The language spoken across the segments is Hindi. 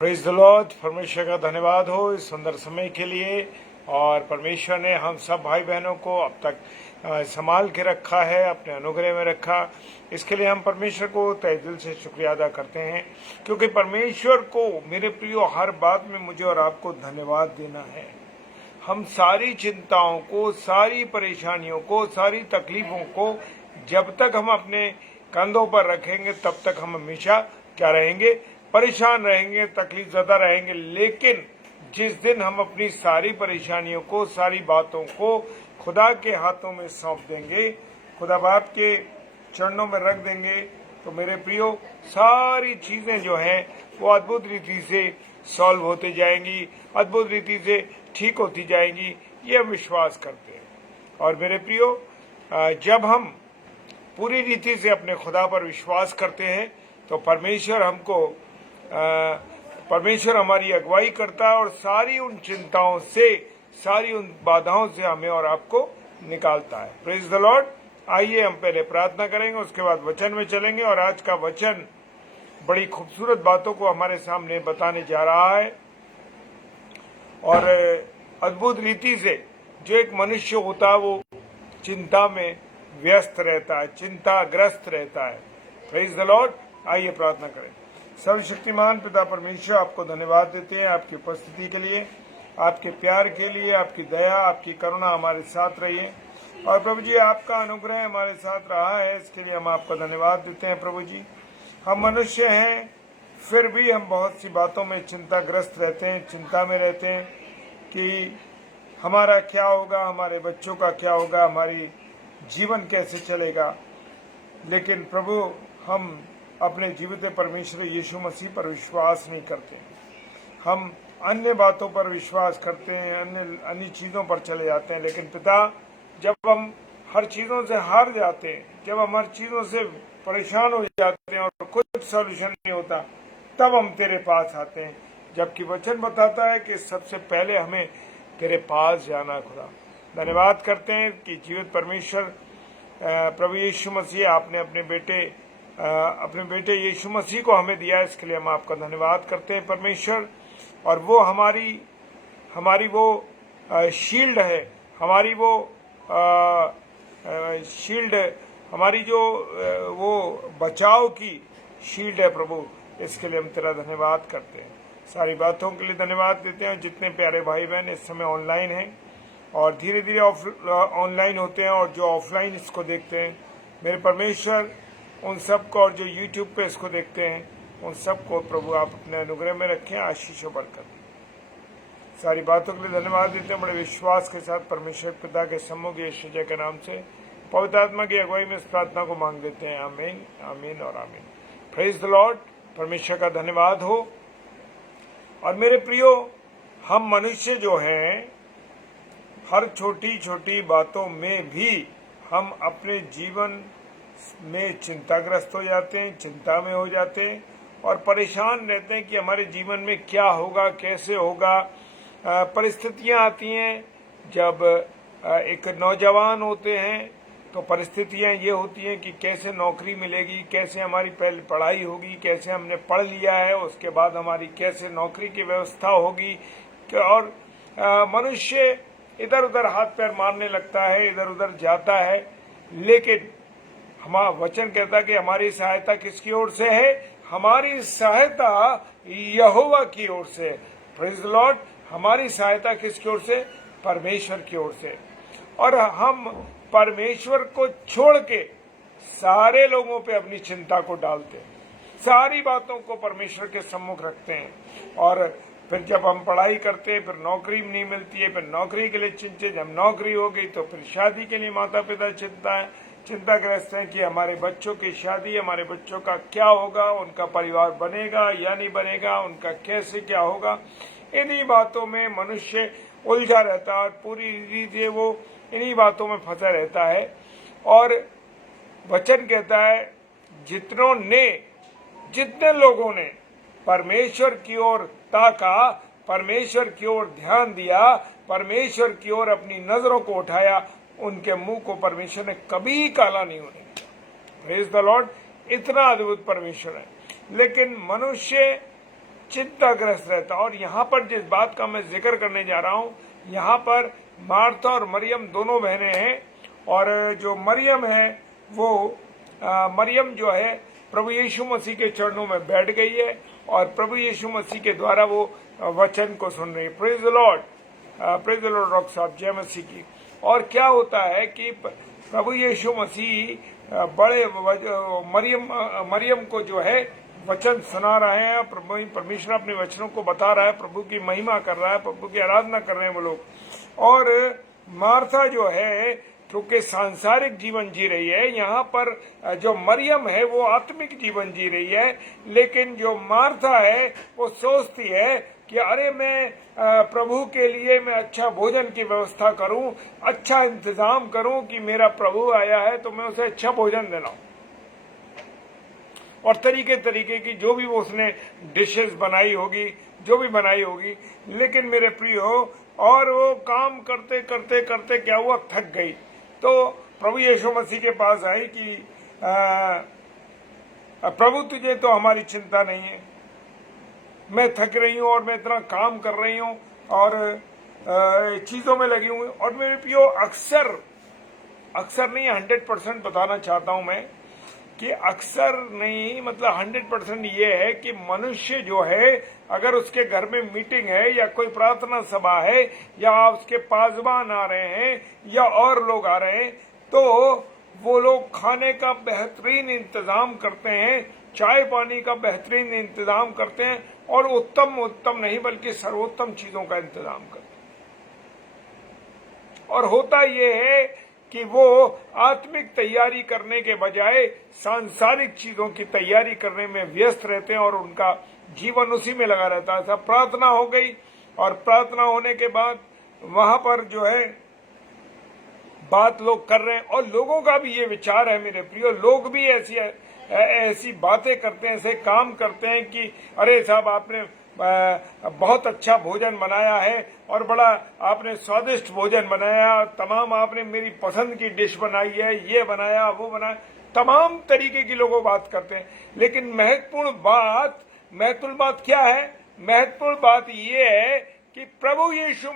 Praise the Lord. परमेश्वर का धन्यवाद हो इस सुंदर समय के लिए। और परमेश्वर ने हम सब भाई बहनों को अब तक संभाल के रखा है, अपने अनुग्रह में रखा। इसके लिए हम परमेश्वर को तहे दिल से शुक्रिया अदा करते हैं, क्योंकि परमेश्वर को मेरे प्रियो हर बात में मुझे और आपको धन्यवाद देना है। हम सारी चिंताओं को, सारी परेशानियों को, सारी तकलीफों को जब तक हम अपने कंधों पर रखेंगे तब तक हम हमेशा क्या रहेंगे? परेशान रहेंगे, तकलीफ ज़्यादा रहेंगे। लेकिन जिस दिन हम अपनी सारी परेशानियों को, सारी बातों को खुदा के हाथों में सौंप देंगे, खुदा बाप के चरणों में रख देंगे, तो मेरे प्रियो सारी चीज़ें जो हैं वो अद्भुत रीति से सॉल्व होती जाएंगी, अद्भुत रीति से ठीक होती जाएंगी। ये हम विश्वास करते हैं। और मेरे प्रियो, जब हम पूरी रीति से अपने खुदा पर विश्वास करते हैं तो परमेश्वर हमारी अगुवाई करता है और सारी उन चिंताओं से, सारी उन बाधाओं से हमें और आपको निकालता है। Praise the Lord. आइए हम पहले प्रार्थना करेंगे, उसके बाद वचन में चलेंगे। और आज का वचन बड़ी खूबसूरत बातों को हमारे सामने बताने जा रहा है। और अद्भुत रीति से जो एक मनुष्य होता है वो चिंता में व्यस्त रहता है, चिंताग्रस्त रहता है। Praise the Lord. आइए प्रार्थना करें। सर्वशक्तिमान पिता परमेश्वर, आपको धन्यवाद देते हैं आपकी उपस्थिति के लिए, आपके प्यार के लिए, आपकी दया, आपकी करुणा हमारे साथ रही है। और प्रभु जी, आपका अनुग्रह हमारे साथ रहा है, इसके लिए हम आपको धन्यवाद देते हैं। प्रभु जी, हम मनुष्य हैं, फिर भी हम बहुत सी बातों में चिंताग्रस्त रहते हैं, चिंता में रहते हैं कि हमारा क्या होगा, हमारे बच्चों का क्या होगा, हमारी जीवन कैसे चलेगा। लेकिन प्रभु, हम अपने जीवित परमेश्वर यीशु मसीह पर विश्वास नहीं करते। हम अन्य बातों पर विश्वास करते हैं, अन्य चीज़ों पर चले जाते हैं। लेकिन पिता, जब हम हर चीज़ों से हार जाते हैं, जब हम हर चीज़ों से परेशान हो जाते हैं और कुछ सॉल्यूशन नहीं होता, तब हम तेरे पास आते हैं। जबकि वचन बताता है कि सबसे पहले हमें तेरे पास जाना। खुदा, धन्यवाद करते हैं कि जीवित परमेश्वर प्रभु यीशु मसीह, आपने अपने बेटे यीशु मसीह को हमें दिया। इसके लिए हम आपका धन्यवाद करते हैं परमेश्वर। और वो हमारी वो शील्ड है, हमारी वो शील्ड, हमारी जो वो बचाव की शील्ड है प्रभु। इसके लिए हम तेरा धन्यवाद करते हैं। सारी बातों के लिए धन्यवाद देते हैं। जितने प्यारे भाई बहन इस समय ऑनलाइन हैं और धीरे धीरे ऑनलाइन होते हैं और जो ऑफलाइन इसको देखते हैं, मेरे परमेश्वर उन सबको, और जो यूट्यूब पे इसको देखते हैं उन सबको प्रभु आप अपने अनुग्रह में रखें, आशीषों बरकत। सारी बातों के लिए धन्यवाद देते हैं। बड़े विश्वास के साथ परमेश्वर पिता के सम्मुख यीशु जय के नाम से पवित्र आत्मा की अगुवाई में इस प्रार्थना को मांग लेते हैं। आमीन, आमीन और आमीन। Praise the Lord. परमेश्वर का धन्यवाद हो। और मेरे प्रियो, हम मनुष्य जो हैं, हर छोटी छोटी बातों में भी हम अपने जीवन में चिंताग्रस्त हो जाते हैं, चिंता में हो जाते हैं और परेशान रहते हैं कि हमारे जीवन में क्या होगा, कैसे होगा। परिस्थितियां आती हैं। जब एक नौजवान होते हैं तो परिस्थितियां ये होती हैं कि कैसे नौकरी मिलेगी, कैसे हमारी पहले पढ़ाई होगी, कैसे हमने पढ़ लिया है उसके बाद हमारी कैसे नौकरी की व्यवस्था होगी। और मनुष्य इधर उधर हाथ पैर मारने लगता है, इधर उधर जाता है। लेकिन हमारा वचन कहता है कि हमारी सहायता किसकी ओर से है? हमारी सहायता यहोवा की ओर से। Praise the Lord. हमारी सहायता किसकी ओर से? परमेश्वर की ओर से। और हम परमेश्वर को छोड़ के सारे लोगों पे अपनी चिंता को डालते हैं, सारी बातों को परमेश्वर के सम्मुख रखते हैं। और फिर जब हम पढ़ाई करते हैं, फिर नौकरी नहीं मिलती है, फिर नौकरी के लिए चिंतित। जब नौकरी हो गई तो फिर शादी के लिए माता पिता चिंताग्रस्त हैं कि हमारे बच्चों की शादी, हमारे बच्चों का क्या होगा, उनका परिवार बनेगा या नहीं बनेगा, उनका कैसे क्या होगा। इन्हीं बातों में मनुष्य उलझा रहता है और पूरी रीति वो इन्हीं बातों में फंसा रहता है। और वचन कहता है जितने लोगों ने परमेश्वर की ओर ताका, परमेश्वर की ओर ध्यान दिया, परमेश्वर की ओर अपनी नजरों को उठाया, उनके मुंह को परमेश्वर ने कभी काला नहीं होने दिया। Praise the Lord. इतना अद्भुत परमेश्वर है। लेकिन मनुष्य चिंताग्रस्त रहता। और यहाँ पर जिस बात का मैं जिक्र करने जा रहा हूँ, यहाँ पर मार्था और मरियम दोनों बहनें हैं। और जो मरियम है वो मरियम जो है प्रभु यीशु मसीह के चरणों में बैठ गई है और प्रभु यीशु मसीह के द्वारा वो वचन को सुन रही है। Praise the Lord, praise the Lord doctor साहब, जय मसीह की। और क्या होता है कि प्रभु यीशु मसीह बड़े मरियम को जो है वचन सुना रहे हैं। प्रभु परमेश्वर अपने वचनों को बता रहा है, प्रभु की महिमा कर रहा है, प्रभु की आराधना कर रहे हैं वो लोग। और मार्था जो है क्योंकि सांसारिक जीवन जी रही है, यहाँ पर जो मरियम है वो आत्मिक जीवन जी रही है, लेकिन जो मार्था है वो सोचती है कि अरे मैं प्रभु के लिए मैं अच्छा भोजन की व्यवस्था करूं, अच्छा इंतजाम करूं कि मेरा प्रभु आया है तो मैं उसे अच्छा भोजन देना हूं। और तरीके तरीके की जो भी वो उसने डिशेस बनाई होगी, जो भी बनाई होगी। लेकिन मेरे प्रियो, और वो काम करते करते करते क्या हुआ, थक गई। तो प्रभु यीशु मसीह के पास आई कि प्रभु तुझे तो हमारी चिंता नहीं है, मैं थक रही हूँ और मैं इतना काम कर रही हूँ और चीजों में लगी हुई। और मेरे प्रियो, अक्सर नहीं 100% बताना चाहता हूँ मैं कि अक्सर नहीं, मतलब 100% ये है कि मनुष्य जो है अगर उसके घर में मीटिंग है या कोई प्रार्थना सभा है या उसके पासवान आ रहे हैं या और लोग आ रहे हैं, तो वो लोग खाने का बेहतरीन इंतजाम करते हैं, चाय पानी का बेहतरीन इंतजाम करते हैं और उत्तम नहीं बल्कि सर्वोत्तम चीजों का इंतजाम करते हैं। और होता ये है कि वो आत्मिक तैयारी करने के बजाय सांसारिक चीजों की तैयारी करने में व्यस्त रहते हैं और उनका जीवन उसी में लगा रहता है। सब प्रार्थना हो गई और प्रार्थना होने के बाद वहां पर जो है बात लोग कर रहे हैं और लोगों का भी ये विचार है मेरे प्रियो, लोग भी ऐसी बातें करते हैं, ऐसे काम करते हैं कि अरे साहब आपने बहुत अच्छा भोजन बनाया है और बड़ा आपने स्वादिष्ट भोजन बनाया, तमाम आपने मेरी पसंद की डिश बनाई है, ये बनाया वो बनाया, तमाम तरीके की लोगों बात करते हैं। लेकिन महत्वपूर्ण बात क्या है? महत्वपूर्ण बात ये है कि प्रभु यीशु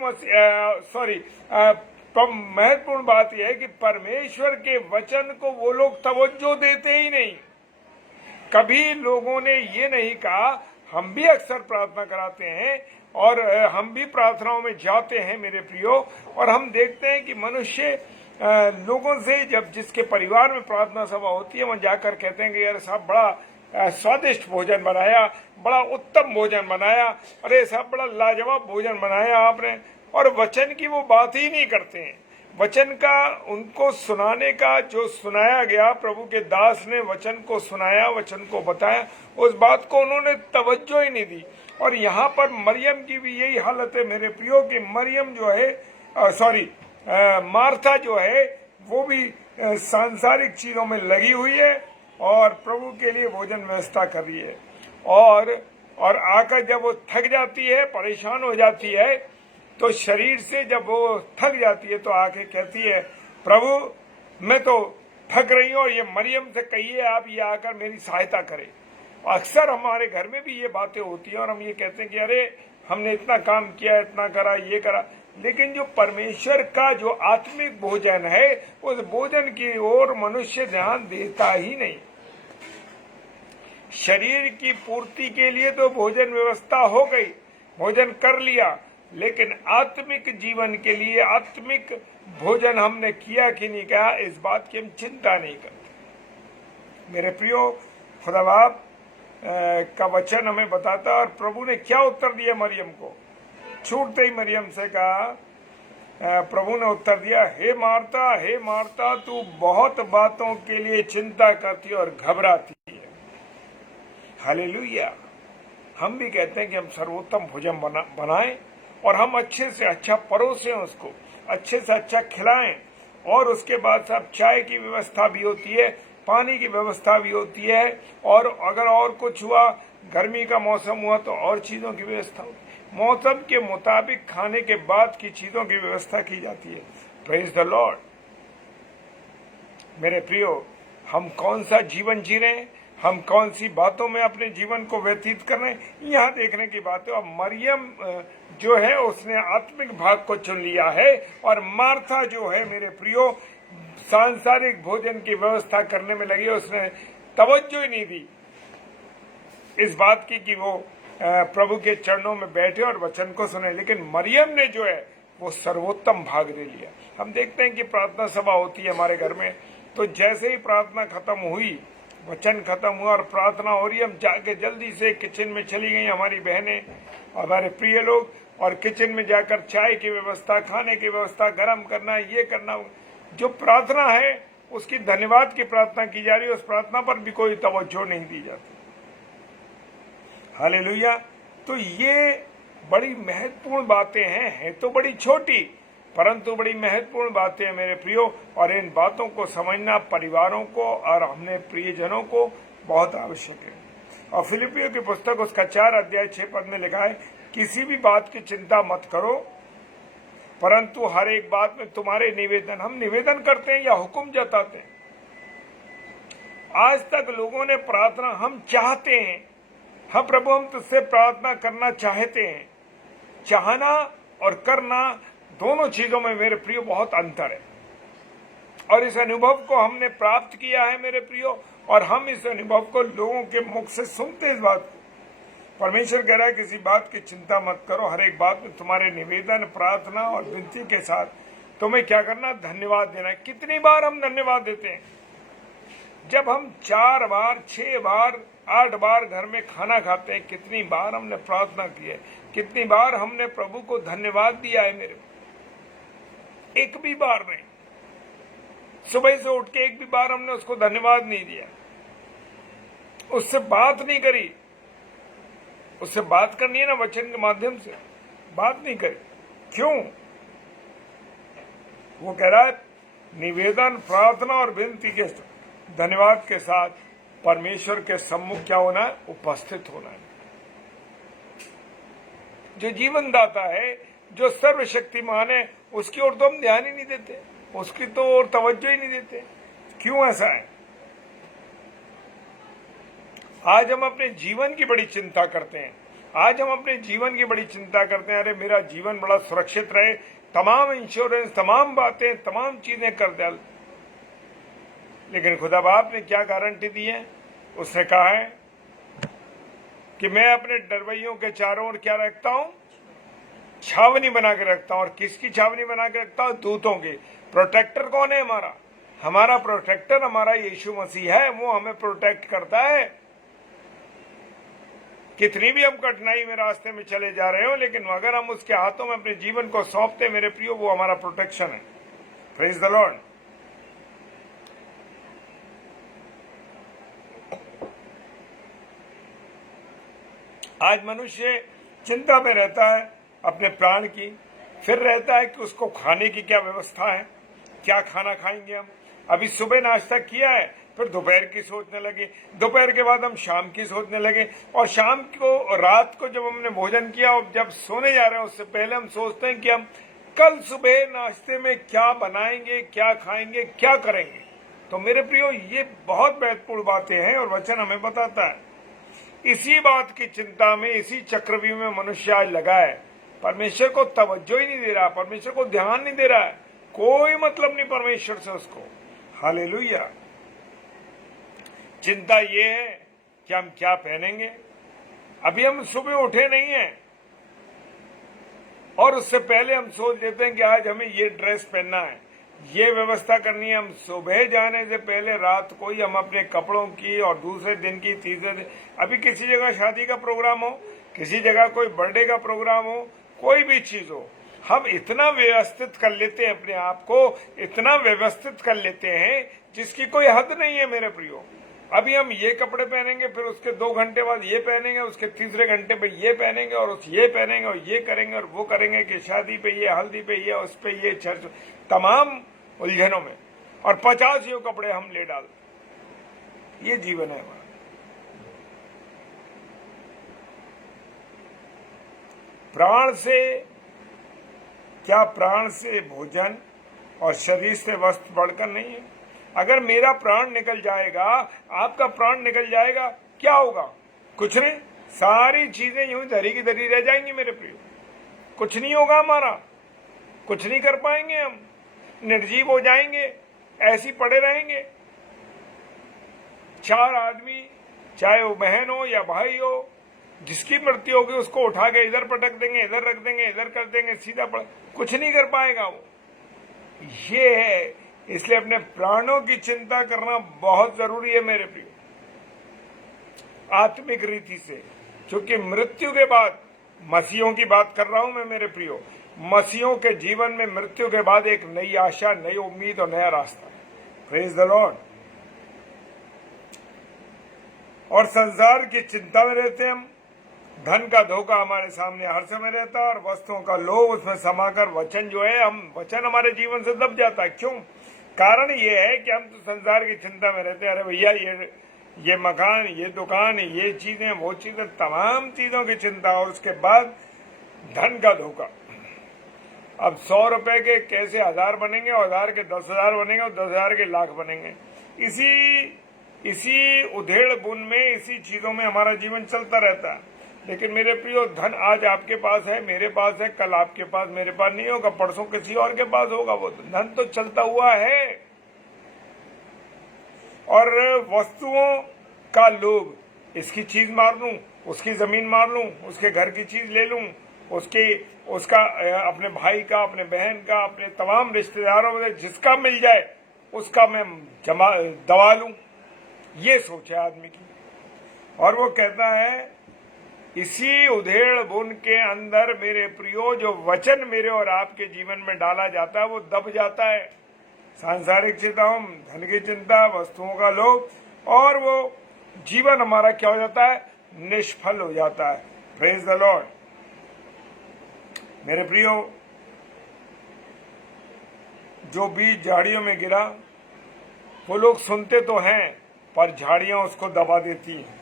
महत्वपूर्ण बात यह है कि परमेश्वर के वचन को वो लोग तवज्जो देते ही नहीं। कभी लोगों ने ये नहीं कहा, हम भी अक्सर प्रार्थना कराते हैं और हम भी प्रार्थनाओं में जाते हैं मेरे प्रियो, और हम देखते हैं कि मनुष्य लोगों से जब जिसके परिवार में प्रार्थना सभा होती है वहां जाकर कहते हैं कि यार साहब बड़ा स्वादिष्ट भोजन बनाया, बड़ा उत्तम भोजन बनाया, अरे साहब बड़ा लाजवाब भोजन बनाया आपने, और वचन की वो बात ही नहीं करते हैं। वचन का उनको सुनाने का जो सुनाया गया, प्रभु के दास ने वचन को सुनाया, वचन को बताया, उस बात को उन्होंने तवज्जो ही नहीं दी। और यहाँ पर मरियम की भी यही हालत है मेरे प्रियो कि मरियम जो है मार्था जो है वो भी सांसारिक चीजों में लगी हुई है और प्रभु के लिए भोजन व्यवस्था कर रही है। और आकर जब वो थक जाती है, परेशान हो जाती है, तो शरीर से जब वो थक जाती है तो आके कहती है प्रभु मैं तो थक रही हूँ और ये मरियम से कहिए आप ये आकर मेरी सहायता करें। अक्सर हमारे घर में भी ये बातें होती हैं और हम ये कहते हैं कि अरे हमने इतना काम किया, इतना करा, ये करा, लेकिन जो परमेश्वर का जो आत्मिक भोजन है उस भोजन की ओर मनुष्य ध्यान देता ही नहीं। शरीर की पूर्ति के लिए तो भोजन व्यवस्था हो गई, भोजन कर लिया, लेकिन आत्मिक जीवन के लिए आत्मिक भोजन हमने किया कि नहीं किया, इस बात की हम चिंता नहीं करते। मेरे प्रियो, खुदा बाप का वचन हमें बताता है और प्रभु ने क्या उत्तर दिया मरियम को। छूटते ही मरियम से कहा, प्रभु ने उत्तर दिया, हे मार्ता तू बहुत बातों के लिए चिंता करती और घबराती है। हालेलुया। हम भी कहते हैं कि हम सर्वोत्तम भोजन बनाएं और हम अच्छे से अच्छा परोसें, उसको अच्छे से अच्छा खिलाएं, और उसके बाद सब चाय की व्यवस्था भी होती है, पानी की व्यवस्था भी होती है, और अगर और कुछ हुआ, गर्मी का मौसम हुआ तो और चीजों की व्यवस्था होती है। मौसम के मुताबिक खाने के बाद की चीजों की व्यवस्था की जाती है। Praise the Lord. मेरे प्रियो, हम कौन सा जीवन जी रहे हैं? हम कौन सी बातों में अपने जीवन को व्यतीत कर रहे हैं, यहाँ देखने की बात है। और मरियम जो है उसने आत्मिक भाग को चुन लिया है, और मार्था जो है मेरे प्रियो सांसारिक भोजन की व्यवस्था करने में लगी। उसने तवज्जो ही नहीं दी इस बात की कि वो प्रभु के चरणों में बैठे और वचन को सुने। लेकिन मरियम ने जो है वो सर्वोत्तम भाग ले लिया। हम देखते हैं कि प्रार्थना सभा होती है हमारे घर में, तो जैसे ही प्रार्थना खत्म हुई, वचन खत्म हुआ और प्रार्थना हो रही, हम जाके जल्दी से किचन में चली गई हमारी बहनें, हमारे प्रिय लोग, और किचन में जाकर चाय की व्यवस्था, खाने की व्यवस्था, गर्म करना, ये करना। जो प्रार्थना है उसकी धन्यवाद की प्रार्थना की जा रही है, उस प्रार्थना पर भी कोई तवज्जो नहीं दी जाती। हालेलुया। तो ये बड़ी महत्वपूर्ण बातें हैं तो बड़ी छोटी, परंतु बड़ी महत्वपूर्ण बातें हैं मेरे प्रियो। और इन बातों को समझना परिवारों को और हमने प्रियजनों को बहुत आवश्यक है। और फिलिपियों की पुस्तक उसका 4 अध्याय 6 पद में लिखा है, किसी भी बात की चिंता मत करो, परंतु हर एक बात में तुम्हारे निवेदन, हम निवेदन करते हैं या हुक्म जताते हैं। आज तक लोगों ने प्रार्थना, हम चाहते हैं, हाँ प्रभु हम तुझसे प्रार्थना करना चाहते हैं। चाहना और करना दोनों चीजों में मेरे प्रियो बहुत अंतर है, और इस अनुभव को हमने प्राप्त किया है मेरे प्रियो, और हम इस अनुभव को लोगों के मुख से सुनते हैं। इस बात को परमेश्वर कह रहा है, किसी बात की चिंता मत करो, हर एक बात में तुम्हारे निवेदन, प्रार्थना और विनती के साथ तुम्हें क्या करना, धन्यवाद देना है। कितनी बार हम धन्यवाद देते हैं? जब हम 4 बार, 6 बार, 8 बार घर में खाना खाते हैं, कितनी बार हमने प्रार्थना की है, कितनी बार हमने प्रभु को धन्यवाद दिया है मेरे। एक भी बार नहीं, सुबह से उठ के एक भी बार हमने उसको धन्यवाद नहीं दिया, उससे बात नहीं करी। उससे बात करनी है ना, वचन के माध्यम से बात नहीं करी। क्यों? वो कह रहा है निवेदन, प्रार्थना और विनती के धन्यवाद के साथ परमेश्वर के सम्मुख क्या होना है, उपस्थित होना है। जो जीवन दाता है, जो सर्वशक्तिमान है, उसकी ओर तो हम ध्यान ही नहीं देते, उसकी तो और तवज्जो ही नहीं देते। क्यों ऐसा है? आज हम अपने जीवन की बड़ी चिंता करते हैं, आज हम अपने जीवन की बड़ी चिंता करते हैं, अरे मेरा जीवन बड़ा सुरक्षित रहे, तमाम इंश्योरेंस, तमाम बातें, तमाम चीजें कर दे। लेकिन खुदा बाप ने क्या गारंटी दी है? उसने कहा है कि मैं अपने डरवैयों के चारों ओर क्या रखता हूं, छावनी बना के रखता हूं। और किसकी छावनी बना के रखता हूं? दूतों की। प्रोटेक्टर कौन है? हमारा हमारा प्रोटेक्टर हमारा यीशु मसीह है, वो हमें प्रोटेक्ट करता है। कितनी भी हम कठिनाई में रास्ते में चले जा रहे हो, लेकिन अगर हम उसके हाथों में अपने जीवन को सौंपते मेरे प्रियो, वो हमारा प्रोटेक्शन है। Praise the Lord. आज मनुष्य चिंता में रहता है अपने प्राण की, फिर रहता है कि उसको खाने की क्या व्यवस्था है, क्या खाना खाएंगे हम। अभी सुबह नाश्ता किया है, फिर दोपहर की सोचने लगे, दोपहर के बाद हम शाम की सोचने लगे, और शाम को, रात को जब हमने भोजन किया और जब सोने जा रहे हैं उससे पहले हम सोचते हैं कि हम कल सुबह नाश्ते में क्या बनाएंगे, क्या खाएंगे, क्या करेंगे। तो मेरे प्रियो, ये बहुत महत्वपूर्ण बातें हैं और वचन हमें बताता है। इसी बात की चिंता में, इसी चक्रव्यूह में मनुष्य आज लगा है, परमेश्वर को तवज्जो ही नहीं दे रहा, परमेश्वर को ध्यान नहीं दे रहा है, कोई मतलब नहीं परमेश्वर से उसको। हालेलुया। चिंता ये है कि हम क्या पहनेंगे। अभी हम सुबह उठे नहीं हैं और उससे पहले हम सोच लेते हैं कि आज हमें ये ड्रेस पहनना है, ये व्यवस्था करनी है। हम सुबह जाने से पहले रात को ही हम अपने कपड़ों की और दूसरे दिन की, तीसरे दिन, अभी किसी जगह शादी का प्रोग्राम हो, किसी जगह कोई बर्थडे का प्रोग्राम हो, कोई भी चीज हो, हम इतना व्यवस्थित कर लेते हैं अपने आप को, इतना व्यवस्थित कर लेते हैं जिसकी कोई हद नहीं है मेरे प्रियो। अभी हम ये कपड़े पहनेंगे, फिर उसके 2 घंटे बाद ये पहनेंगे, उसके तीसरे घंटे पे ये पहनेंगे, और उस ये पहनेंगे और ये करेंगे और वो करेंगे कि शादी पे ये, हल्दी पे ये, उस पे ये, चर्च, तमाम उलझनों में, और 50 ये कपड़े हम ले डाल। ये जीवन है हमारा। प्राण से क्या, प्राण से भोजन और शरीर से वस्त्र बढ़कर नहीं है। अगर मेरा प्राण निकल जाएगा, आपका प्राण निकल जाएगा, क्या होगा? कुछ नहीं, सारी चीजें यूं धरी की धरी रह जाएंगी मेरे प्रिय। कुछ नहीं होगा हमारा, कुछ नहीं कर पाएंगे, हम निर्जीव हो जाएंगे, ऐसी पड़े रहेंगे। 4 आदमी, चाहे वो बहन हो या भाई हो, जिसकी मृत्यु होगी उसको उठा के इधर पटक देंगे, इधर रख देंगे, इधर कर देंगे, सीधा पड़, कुछ नहीं कर पाएगा वो। ये है, इसलिए अपने प्राणों की चिंता करना बहुत जरूरी है मेरे प्रिय, आत्मिक रीति से। क्योंकि मृत्यु के बाद, मसीहों की बात कर रहा हूं मैं मेरे प्रियो, मसीहों के जीवन में मृत्यु के बाद एक नई आशा, नई उम्मीद और नया रास्ता है। Praise the Lord. और संसार की चिंता में रहते हम, धन का धोखा हमारे सामने हर समय रहता है, और वस्तुओं का लोभ उसमें समाकर वचन जो है, वचन हमारे जीवन से दब जाता है। क्यों? कारण ये है कि हम तो संसार की चिंता में रहते हैं। अरे भैया, ये मकान, ये दुकान, ये चीजें, वो चीजें, तमाम चीजों की चिंता, और उसके बाद धन का धोखा। अब 100 रुपए के कैसे 1000 बनेंगे, और 1000 के 10,000 बनेंगे, और 10,000 के लाख बनेंगे। इसी उधेड़ बुन में, इसी चीजों में हमारा जीवन चलता रहता है। लेकिन मेरे प्रियो, धन आज आपके पास है, मेरे पास है, कल आपके पास, मेरे पास नहीं होगा, परसों किसी और के पास होगा। वो धन तो चलता हुआ है। और वस्तुओं का लोभ, इसकी चीज मार लूं, उसकी जमीन मार लूं, उसके घर की चीज ले लूं, उसका अपने भाई का, अपने बहन का, अपने तमाम रिश्तेदारों में जिसका मिल जाए उसका मैं दबा लूं। ये सोच है आदमी की। और वो कहता है, इसी उधेड़ बुन के अंदर मेरे प्रियो, जो वचन मेरे और आपके जीवन में डाला जाता है वो दब जाता है। सांसारिक चिंताओं, धन की चिंता, वस्तुओं का लोभ, और वो जीवन हमारा क्या हो जाता है? निष्फल हो जाता है। Praise the Lord. मेरे प्रियो, जो बीज झाड़ियों में गिरा, वो लोग सुनते तो हैं, पर झाड़ियां उसको दबा देती हैं।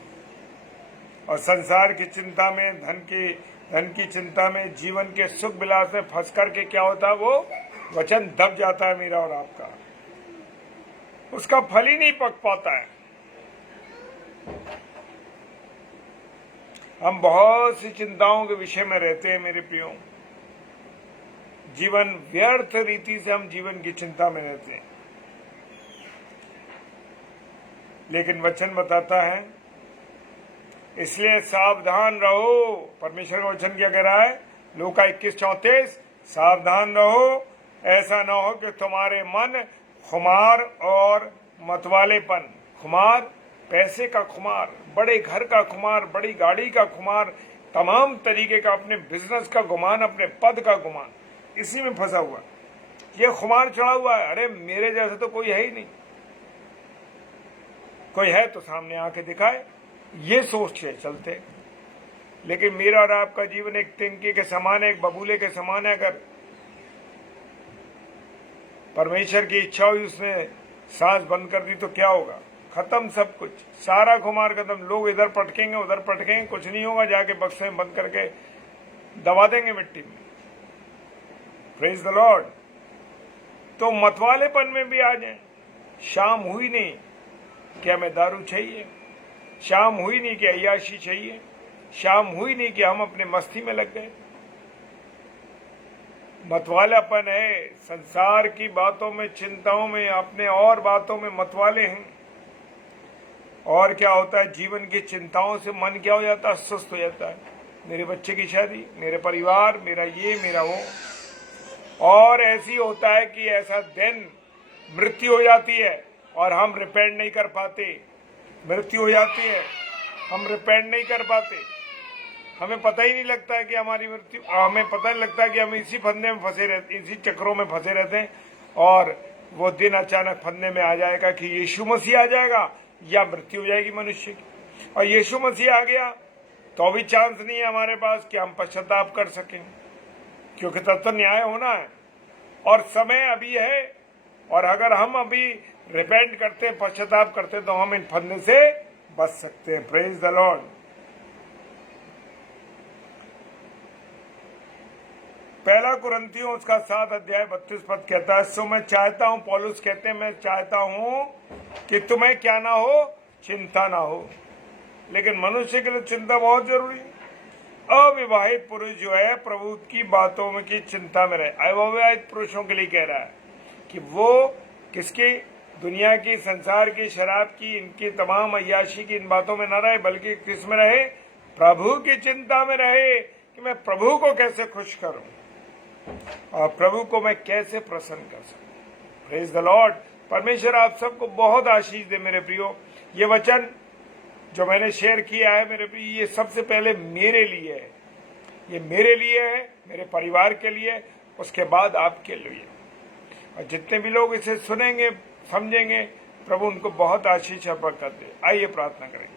और संसार की चिंता में, धन की चिंता में, जीवन के सुख विलास में फंस करके क्या होता है? वो वचन दब जाता है मेरा और आपका, उसका फल ही नहीं पक पाता है। हम बहुत सी चिंताओं के विषय में रहते हैं मेरे प्रियो। जीवन व्यर्थ रीति से हम जीवन की चिंता में रहते हैं। लेकिन वचन बताता है, इसलिए सावधान रहो। परमेश्वर का वचन क्या कह रहा है? लूका 21:34, सावधान रहो, ऐसा ना हो कि तुम्हारे मन खुमार और मतवालेपन, खुमार, पैसे का खुमार, बड़े घर का खुमार, बड़ी गाड़ी का खुमार, तमाम तरीके का, अपने बिजनेस का गुमान, अपने पद का गुमान, इसी में फंसा हुआ, ये खुमार चढ़ा हुआ है। अरे मेरे जैसे तो कोई है ही नहीं, कोई है तो सामने आके दिखाए, ये सोच के चलते। लेकिन मेरा और आपका जीवन एक टिंकी के समान है, एक बबूले के समान है। अगर परमेश्वर की इच्छा हुई, उसने सांस बंद कर दी तो क्या होगा? खत्म सब कुछ, सारा खुमार खत्म। लोग इधर पटकेंगे, उधर पटकेंगे, कुछ नहीं होगा, जाके बक्से में बंद करके दबा देंगे मिट्टी में। Praise the Lord. तो मतवालेपन में भी आ जाए। शाम हुई नहीं कि हमें दारू चाहिए, शाम हुई नहीं कि अय्याशी चाहिए, शाम हुई नहीं कि हम अपने मस्ती में लग गए। मतवालापन है, संसार की बातों में, चिंताओं में, अपने और बातों में मतवाले हैं। और क्या होता है? जीवन की चिंताओं से मन क्या हो जाता है? सुस्त हो जाता है। मेरे बच्चे की शादी, मेरे परिवार, मेरा ये, मेरा वो। और ऐसी होता है कि ऐसा दिन मृत्यु हो जाती है और हम रिपेंड नहीं कर पाते। मृत्यु हो जाती है, हम रिपेंड नहीं कर पाते, हमें पता ही नहीं लगता है कि हमारी मृत्यु, हमें पता नहीं लगता है कि हम इसी फंदे में फंसे रहते, इसी चक्रों में फंसे रहते हैं। और वो दिन अचानक फंदे में आ जाएगा कि यीशु मसीह आ जाएगा या मृत्यु हो जाएगी मनुष्य की। और यीशु मसीह आ गया तो भी चांस नहीं है हमारे पास कि हम पश्चाताप कर सकें, क्योंकि तब तो न्याय होना है और समय अभी है। और अगर हम अभी रिपेंट करते, पश्चाताप करते, तो हम इन फंदे से बच सकते हैं। Praise the Lord. पहला कुरिन्थियों उसका 7 अध्याय 32 पद कहता है, सो मैं चाहता हूं, पौलुस कहते हैं, मैं चाहता हूं कि तुम्हें क्या ना हो, चिंता ना हो। लेकिन मनुष्य के लिए चिंता बहुत जरूरी है। अविवाहित पुरुष जो है प्रभु की बातों में की चिंता में रहे। अविवाहित पुरुषों के लिए कह रहा है कि वो किसकी, दुनिया की, संसार की, शराब की, इनकी तमाम अय्याशी की इन बातों में न रहे, बल्कि किस में रहे, प्रभु की चिंता में रहे कि मैं प्रभु को कैसे खुश करूं और प्रभु को मैं कैसे प्रसन्न कर सकूं। Praise the Lord. परमेश्वर आप सबको बहुत आशीष दे मेरे प्रियो। ये वचन जो मैंने शेयर किया है मेरे प्रिय, ये सबसे पहले मेरे लिए है, ये मेरे लिए है, मेरे परिवार के लिए, उसके बाद आपके लिए। और जितने भी लोग इसे सुनेंगे, समझेंगे, प्रभु उनको बहुत आशीष बरकत दे। आइए प्रार्थना करें।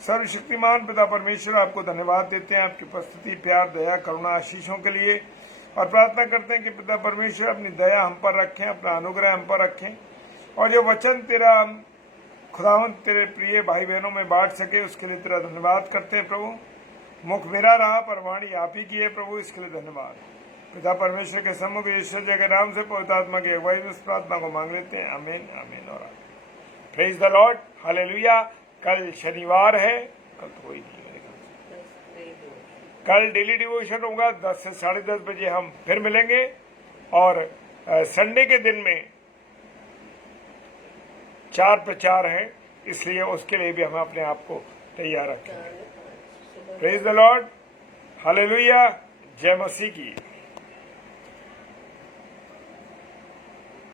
सर्वशक्तिमान पिता परमेश्वर, आपको धन्यवाद देते हैं आपकी उपस्थिति, प्यार, दया, करुणा, आशीषों के लिए, और प्रार्थना करते हैं कि पिता परमेश्वर अपनी दया हम पर रखें, अपना अनुग्रह हम पर रखें, और जो वचन तेरा खुदावंत तेरे प्रिय भाई बहनों में बांट सके, उसके लिए तेरा धन्यवाद करते हैं प्रभु। मुख मेरा रहा पर वाणी आप ही की है प्रभु, इसके लिए धन्यवाद। पिता परमेश्वर के सम्मुख यीशु के नाम से पवित्र आत्मा की अगुवाई में इस प्रार्थना को मांग लेते हैं। आमीन, आमीन और आमीन। Praise the Lord, hallelujah. कल शनिवार है, कल तो कोई नहीं है, कल डेली डिवोशन होगा 10 से 10:30 बजे हम फिर मिलेंगे, और संडे के दिन में 4 पे 4 है, इसलिए उसके लिए भी हम अपने आप को तैयार रखेंगे। Praise the Lord, hallelujah. जय मसीह की।